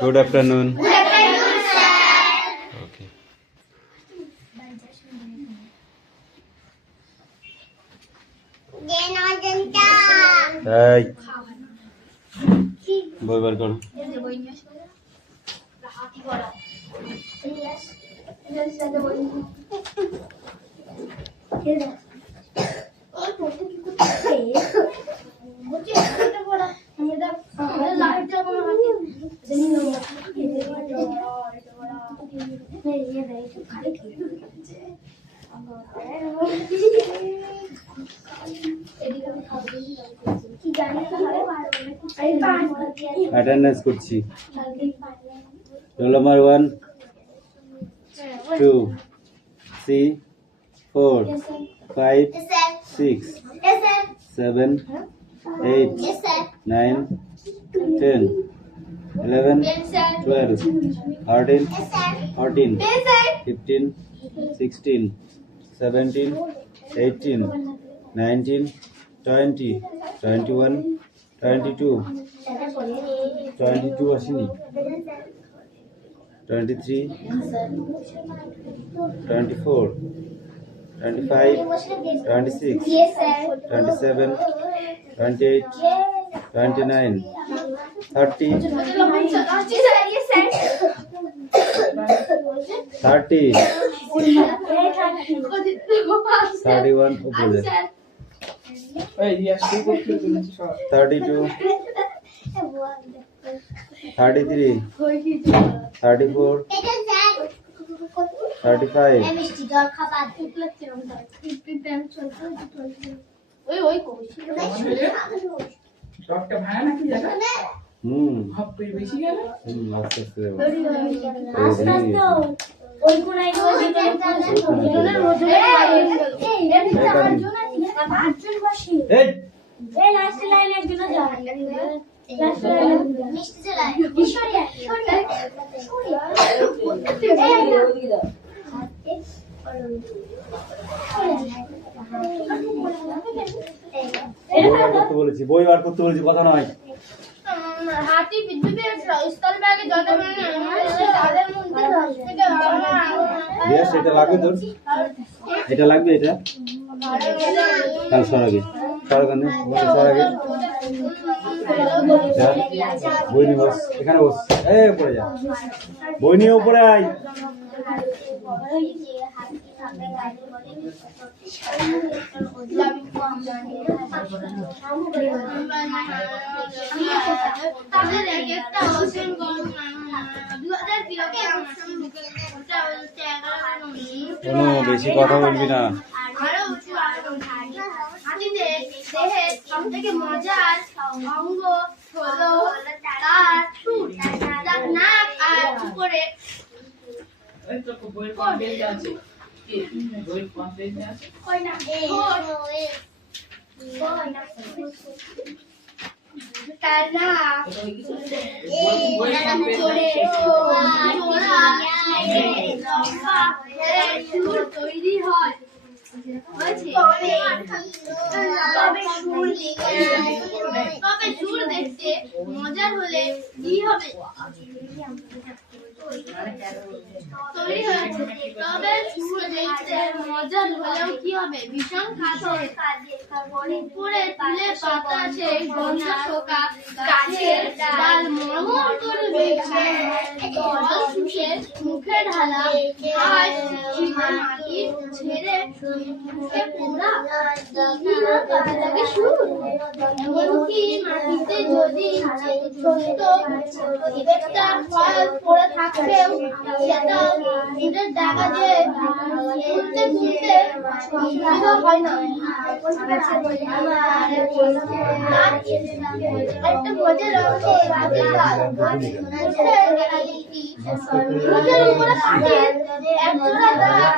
Good afternoon. Good afternoon, sir. Okay. Hey. বই বার করো। Attendance করছি। Roll number 1, 2, 3, 4, 5, 6, 7, 8, 9, 10, 11, 12, 13, 14, 15, 16, 17, 18, 19, 20, 21, 22, 22 আসেনি, 23, 24, 25, 26, 27, 28, 29, 30, 30, 31 উপরে, 32, 33, 34, 35, আস্তে বলেছি, বই বার করতে বলেছি, কথা নয়। হাতি বিদ্যুতের স্থলভাগে যতক্ষণ তাদের মধ্যে থেকে বেশ, এটা লাগবে তোর, এটা লাগবে, এটা কাল সরাগে সরাগানে সরাগে বই নিয়ে বস, এখানে বস, উপরে যা, বই নিয়ে উপরে আয়। কোনো বেশি কথা বলবি না। দেহের সব থেকে মজার অঙ্গ হলো তার ঠোঁট, তার নাক আর উপরে তার নাক তৈরি হয়। তবে সুর দেখতে মজার হলে কি হবে? তৈরি হয়েছে। তবে সুর দেখতে মজার হলেও কি হবে? ভীষণ খাদ্য উপরে তুলে পাতা সেই গন্ধ শোকা গাছের ডাল মরমর করে বেঁচে জল শুষে মুখে ঢালা ঘাস মাটির ছেড়ে মুখে পোড়া কাজে লাগে সুর। এমনকি মাটিতে যদি একটা ফল পড়ে থাকলেও সেটা সুরের ডাকা যে তুলতে তুলতে অসুবিধা হয় না। একটা মজার অংশ মুখের উপরে পাখির একজোড়া দাঁত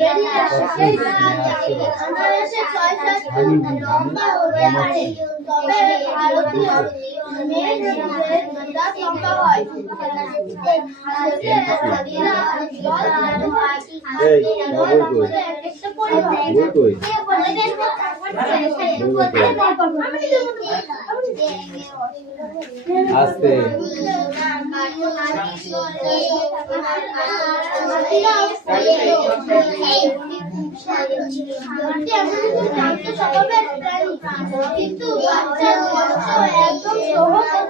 বেরিয়ে আসে, সেই আনারসের ৬-৭ লম্বা হতে পারে। তবে ভারতীয় দাঁত লম্বা হয় আস্তে কিন্তু বাচ্চার বয়স একদম সহজ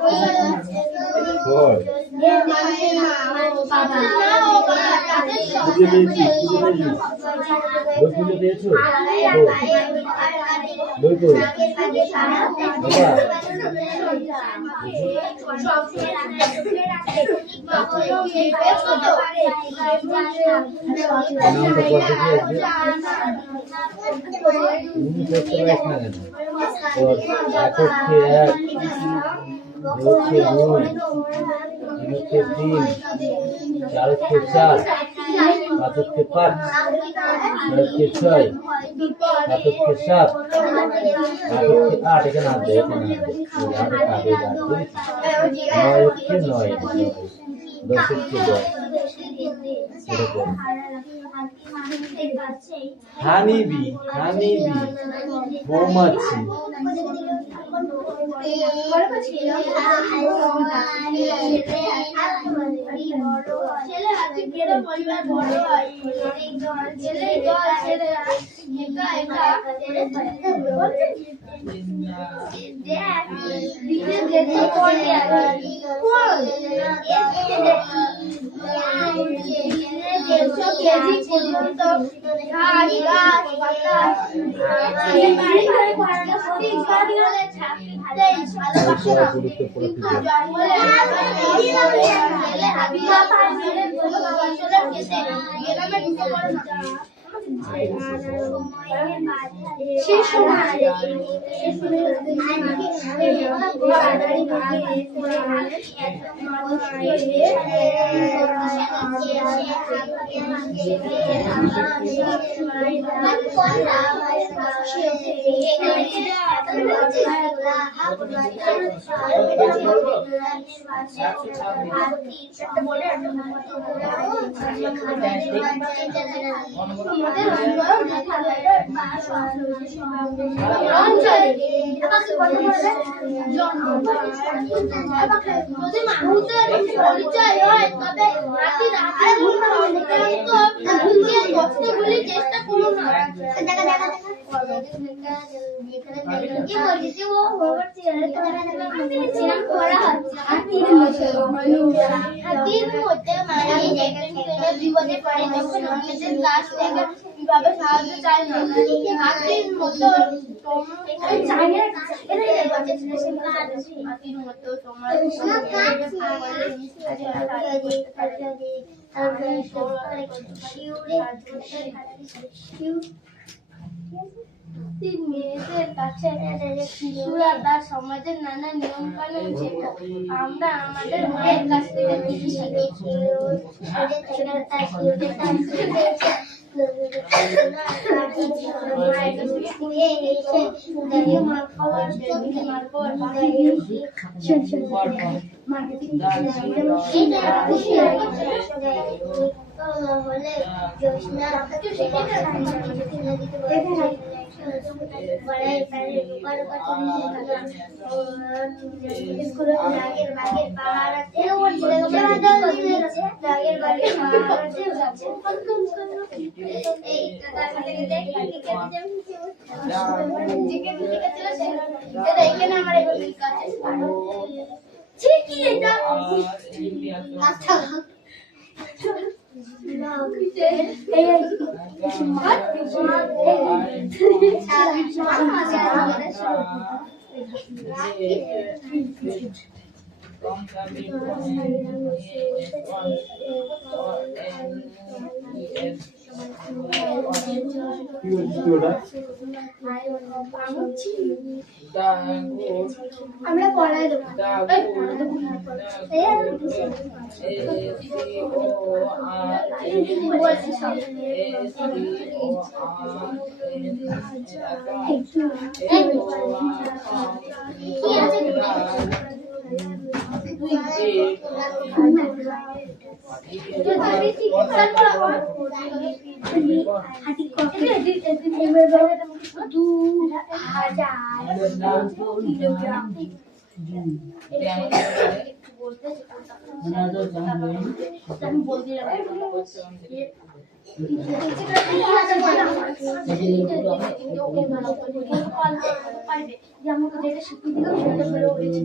तीन चार के चार पाँच के पाँच छः के छः सात के सात आठ के आठ के ना दे आठ का दे नौ के नौ दस के दस हानी भी मौमाছি ছেলে হাতে গেলে পরিবার বড় হয় ছেলে ছেলে একা একা কেজি পর্যন্ত ঘাস গাছ পাতা যদি মানুষের পরিচয় হয় তবে মাটির কষ্টগুলি চেষ্টা করুন না বিপদে পড়ে যখন অন্যদের কাছ থেকে কিভাবে সাহায্য চাই না হাতির মতো তোমার মেয়েদের কাছে শিশুরা তার সমাজের নানা নিয়ম কানুন শেখে আমরা আমাদের মায়ের কাছ থেকে শিখি আমরা পড়াই দেবো যেটা শিখিয়ে দিলাম সেটা বেরো হয়েছে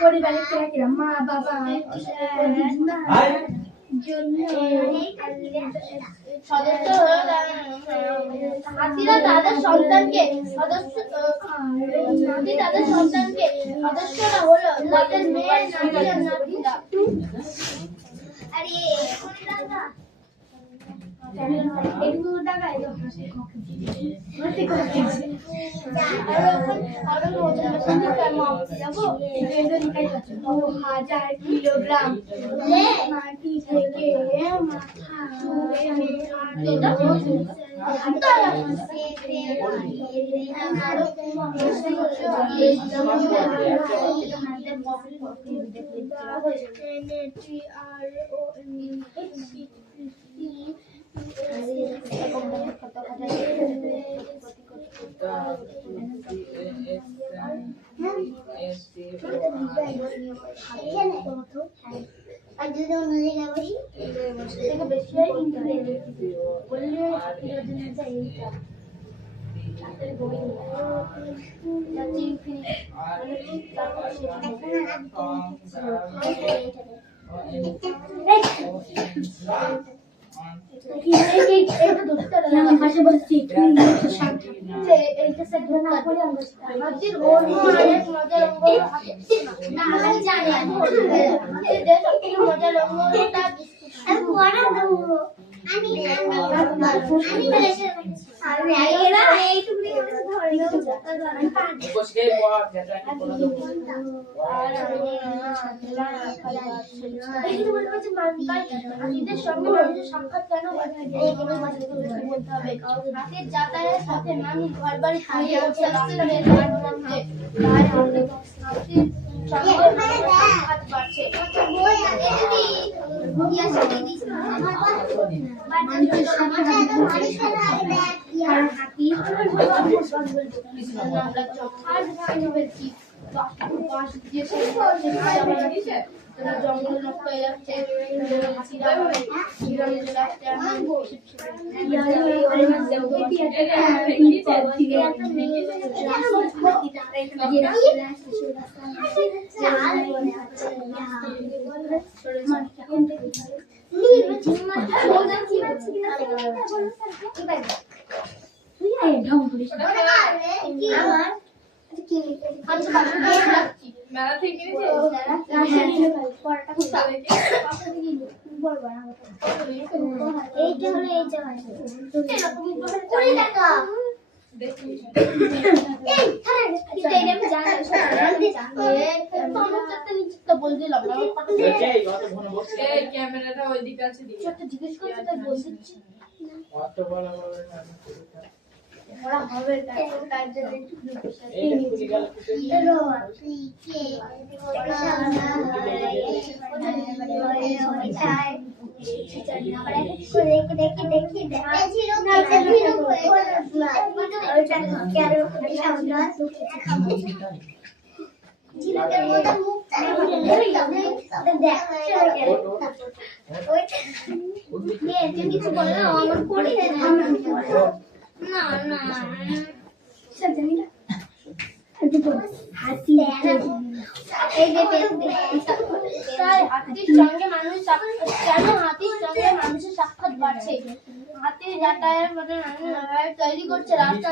পরিবারের কিরা মা বাবা সদস্য হাতিরা তাদের সন্তানকে সদস্যরা হলো তাদের মেয়ের নাতি আর নাতিরা। হাজার কিলোগ্রাম মাটি থেকে যাতায়াতের সাথে মানুষ ঘর বাড়ি হারিয়ে জঙ্গল নষ্ট হয়ে যাচ্ছে মেলা থেকে ক্যামেরাটা ওই দিকে আছে জিজ্ঞেস করছে তাই বলছি ওরা হবে তার জন্য কিছু বললো আমার পড়ে না না হাতির সঙ্গে মানুষের সাক্ষাৎ বাড়ছে হাতির যাতায়াত মানে তৈরি করছে রাস্তা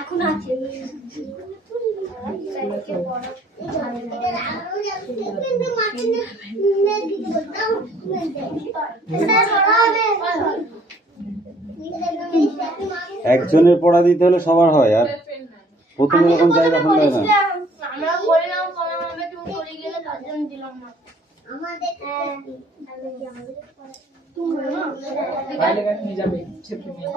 এখন আছে একজনের পড়া দিতে হলে সবার হয়, আর প্রথমে যখন যাই তখন হয় না। আমরা বললাম কমা হবে, তুমি পড়ে গেলে তার জন্য দিলাম না। আমাদের বাইরে কাট নিয়ে যাবে ছেপে নিয়ে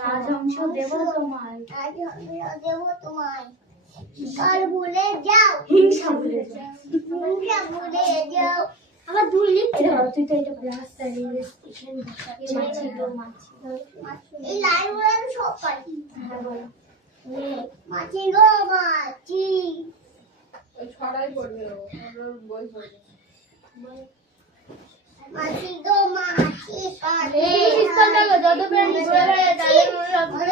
রাজহংস দেব তোমায়, দেব তোমায়, আর ভুলে যাও, হিংসা ভুলে যাও, হিংসা ভুলে যাও। আমার দুই লিখতে হবে, তুই তো এটা রাস্তায় স্টেশন মাছি গো মাছি, এই লাইনগুলো আমি সব পারি। হ্যাঁ বলো, মাছি গো মাছি, ওই ছড়াই পড়বে, ওর বই পড়বে। মাছি গো মাছি কাটে সিস্টেমটা যত বের ঘুরে বেড়ে তাহলে মনে রাখবে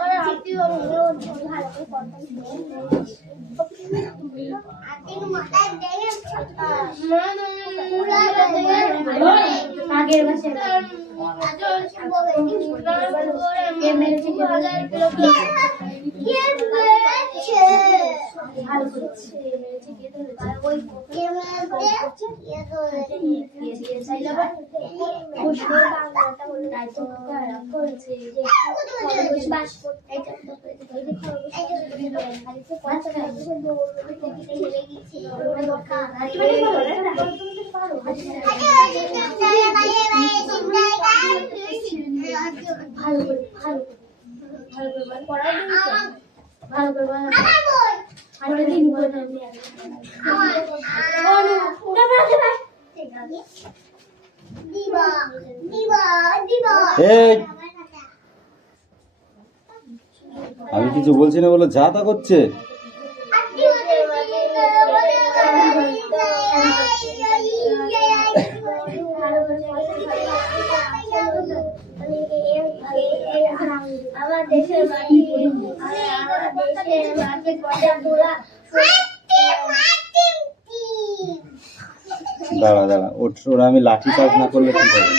করে হাতি ভালো করে কথা আতিন মাথায় দেগে ছটা পুরা দেগে আগের বছর আজও বলে কে মেরেছে 2000 কিলো কে মেরেছে ভালো করেছে মেরেছে কে ধরেছে ওই কে মেরেছে কে ধরেছে এই আমি কিছু বলছি না বলে যা তা করছে। আমার দেশের বাড়ি দাঁড়া দাঁড়া, ওরা আমি লাঠি চার্জ না করলে ঠিক হবে।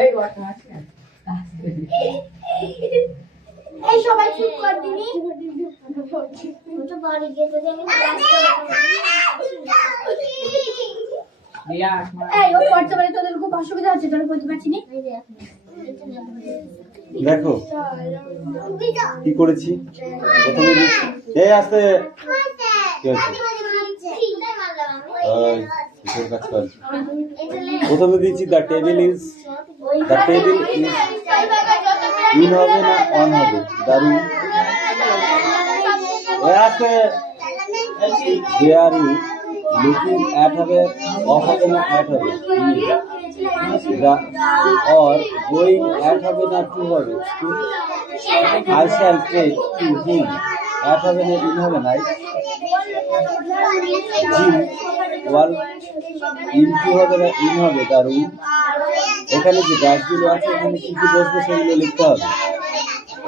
এই কথা আছে এই সবাই চুপ কর দিনি তো বাড়ি গিয়ে যদি আমি রিয়া আসমা এই ও পড়তে পারে, তোদের খুব অসুবিধা হচ্ছে, তোরা পড়তে পারছিস না। দেখো কি করেছি, প্রথমে দিচ্ছি এই আস্তে কি হচ্ছে? ওই কিসের কাজ কর? প্রথমে দিচ্ছি দ্য টেবিল ইজ ইন হবে না অন হবে, দারুন। আস্তে দেয়ার ইউ লুকিং অ্যাট হবে অফ হবে না অ্যাট হবে, or going at হবে না টু হবে, I shall take to him at হবে না in হবে না, Jim ওয়াল ইনটু হবে না ইন হবে, দারুন। এখানে যে ড্যাশগুলো আছে এখানে কি কি বসবে সেগুলো লিখতে হবে।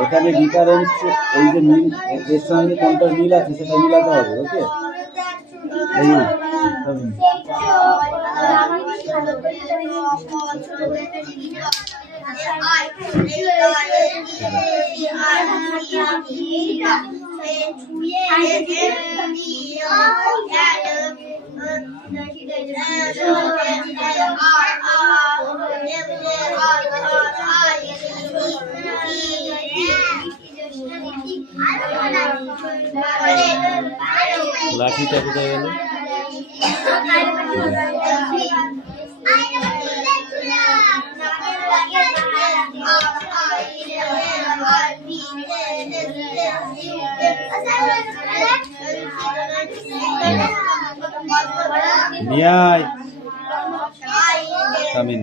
এখানে ডিফারেন্স এই যে মিল এর সঙ্গে কোনটা মিল আছে সেটা মিলাতে হবে। ওকে এই লাঠিটা কোথায় গেল? নিয়াই কামিন।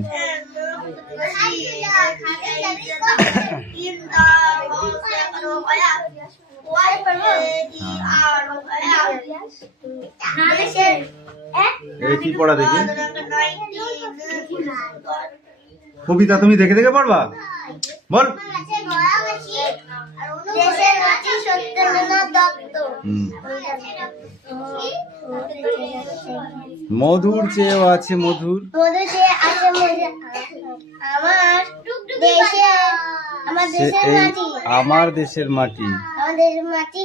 এই কি পড়া দেখি? কবিতা তুমি দেখে দেখে পড়বা? বল। দেশের মাটি সত্যেন্দ্রনাথ দত্ত। মধুর চেয়েও আছে মধুর, মধু চেয়ে আছে মধু। আমার দেশের এই মাটি, আমার দেশের মাটি, আমার দেশের মাটি,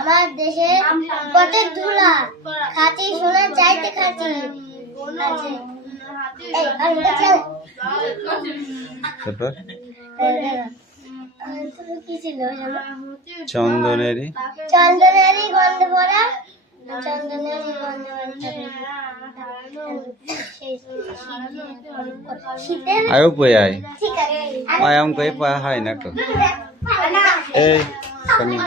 আমার দেশের পটের ধুলা, খাঁটি সোনা চাইতে খাঁটি। তারপর কি ছিল? চন্দনেরই চন্দনেরই গন্ধ ভরা, চন্দনেরই গন্ধ শীতের। আয়ো পয়ে আয় ঠিক আছে, আয়াম কই পয়া হয় না তো। এই কামিন।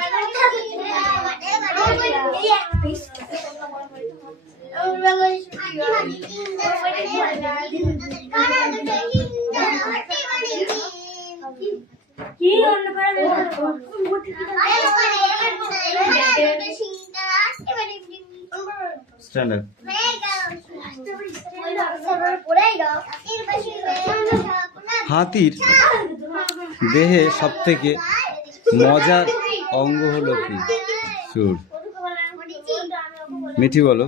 স্ট্যান্ডার্ড। হাতির দেহে সবথেকে মজার অঙ্গ হলো কি? সুর। মিঠি বলো।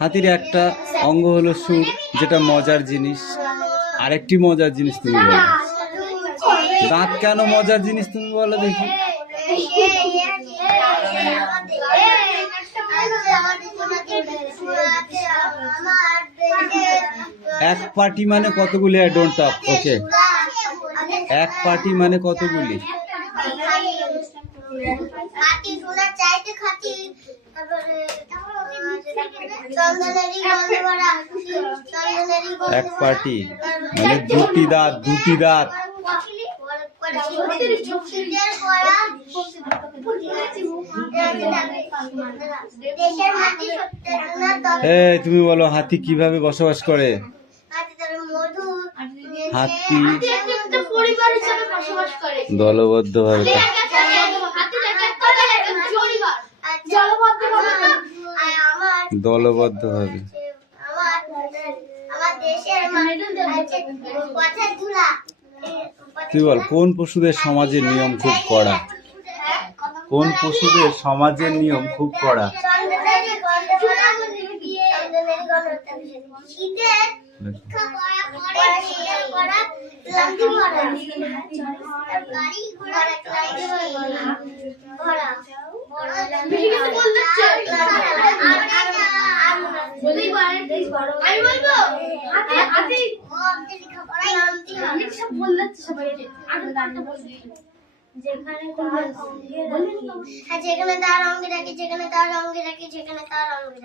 হাতির একটা অঙ্গ হলো সুর, যেটা মজার জিনিস। আরেকটি মজার জিনিস তুমি বলো। দাঁত কেন মজার জিনিস তুমি বলো দেখি? এক পাটি মানে কতগুলি? I don't talk. ওকে, এক পাটি মানে কতগুলি? এক পাটি মানে দুটি দাঁত, দুটি দাঁত। এই তুমি বলো, হাতি কিভাবে বসবাস করে? হাতি দলবদ্ধ ভাবে। দলবদ্ধ ভাবে। তুই বল, কোন পশুদের সমাজের নিয়ম খুব কড়া? কোন পশুদের সমাজের নিয়ম খুব কড়া?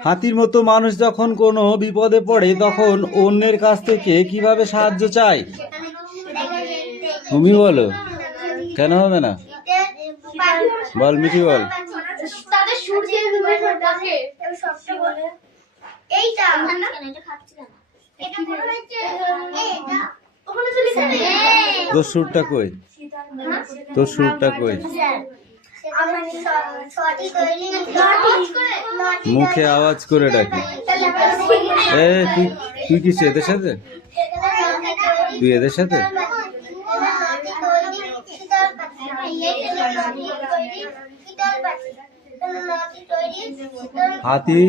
হাতির মতো মানুষ যখন কোনো বিপদে পড়ে তখন অন্যের কাছ থেকে কিভাবে সাহায্য চায়? তুমি বলো। কেন হবে না? বল মিঠি বল। তোর সুরটা কই? তোর সুরটা কই? মুখে আওয়াজ করে ডাকি। এ তুই কি এদের সাথে? তুই এদের সাথে? হাতি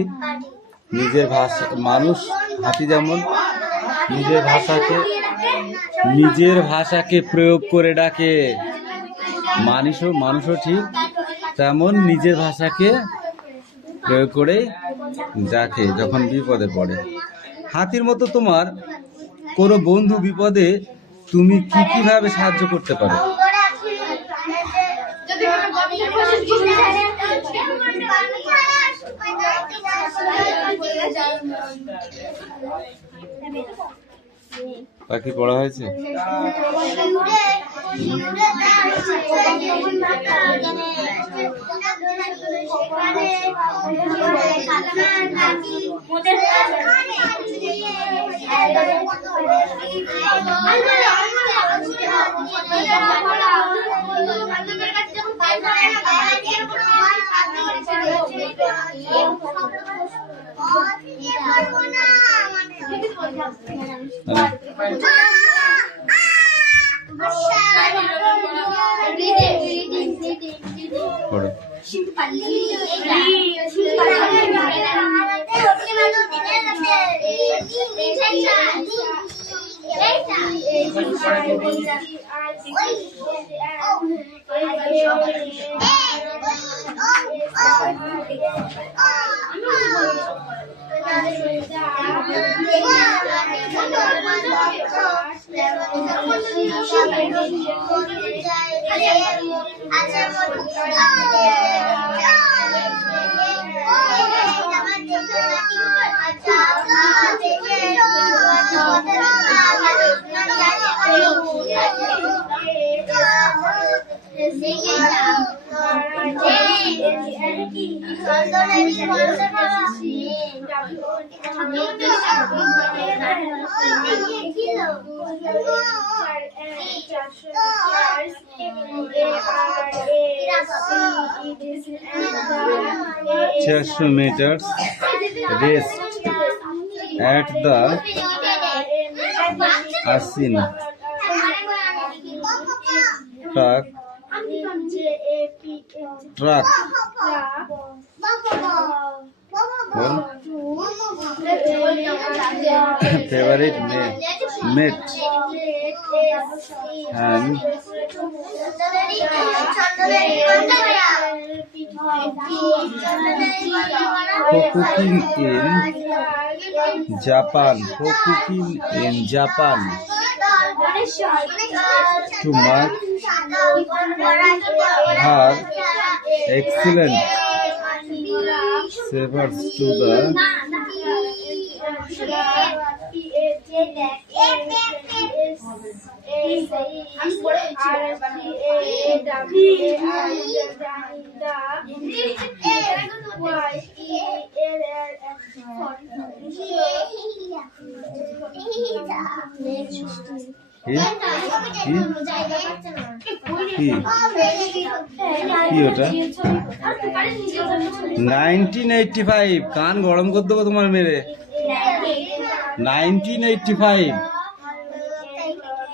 নিজের ভাষা, মানুষ হাতি যেমন নিজের ভাষাকে প্রয়োগ করে ডাকে, মানুষও ঠিক তেমন নিজের ভাষাকে প্রয়োগ করে ডাকে যখন বিপদে পড়ে। হাতির মতো তোমার কোনো বন্ধু বিপদে তুমি কিভাবে সাহায্য করতে পারো? পাখি পড়া হয়েছে? meters rest at the Asin truck favorite mate and for cooking in Japan to mark her excellent service to the কি ওটা 1985 কান গরম করে দেবো তোমার মেরে 1985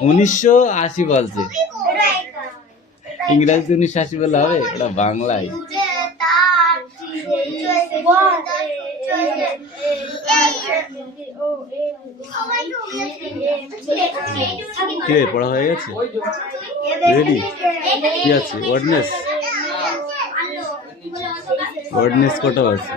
1980 বলছে ইংরেজিতে 1980 বলা হবে এটা বাংলায় কে পড়া হয়ে গেছে রেডি কি আছে ওয়ার্ডনেস কত আছে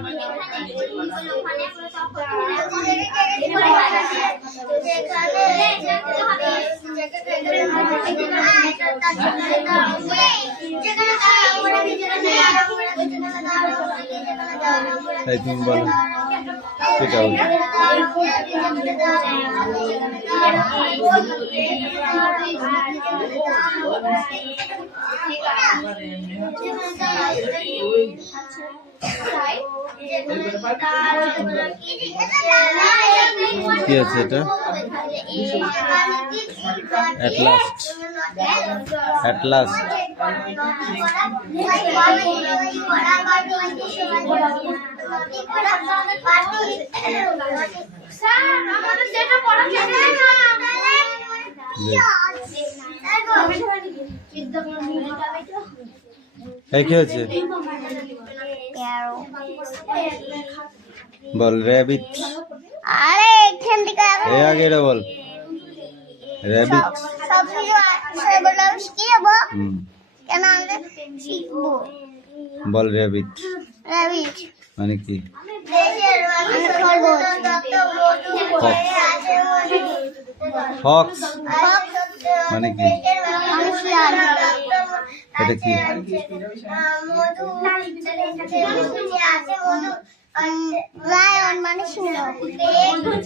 তাই তুমি বলো সেটা কি আছে এটা at last কি হচ্ছে বল র্যাবিট। আরে এখান থেকে এই আগে এটা বল র্যাবিট। সব কিছু বললাম কি যাবো হুম কেন আমরা শিখবো। বল র্যাবিট রবিট মানে কি? ফক্স মানে কি? এটা কি? লায়ন মানে সিংহ।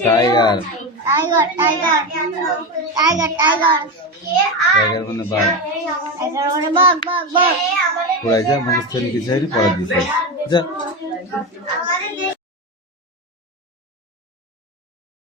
Tiger. Tiger tiger tiger tiger tiger মানে বাঘ। টাইগার মানে বাঘ বাঘ বাঘ। পড়াই যা মুখস্থ লিখে চাইনি পড়া দিতে যা।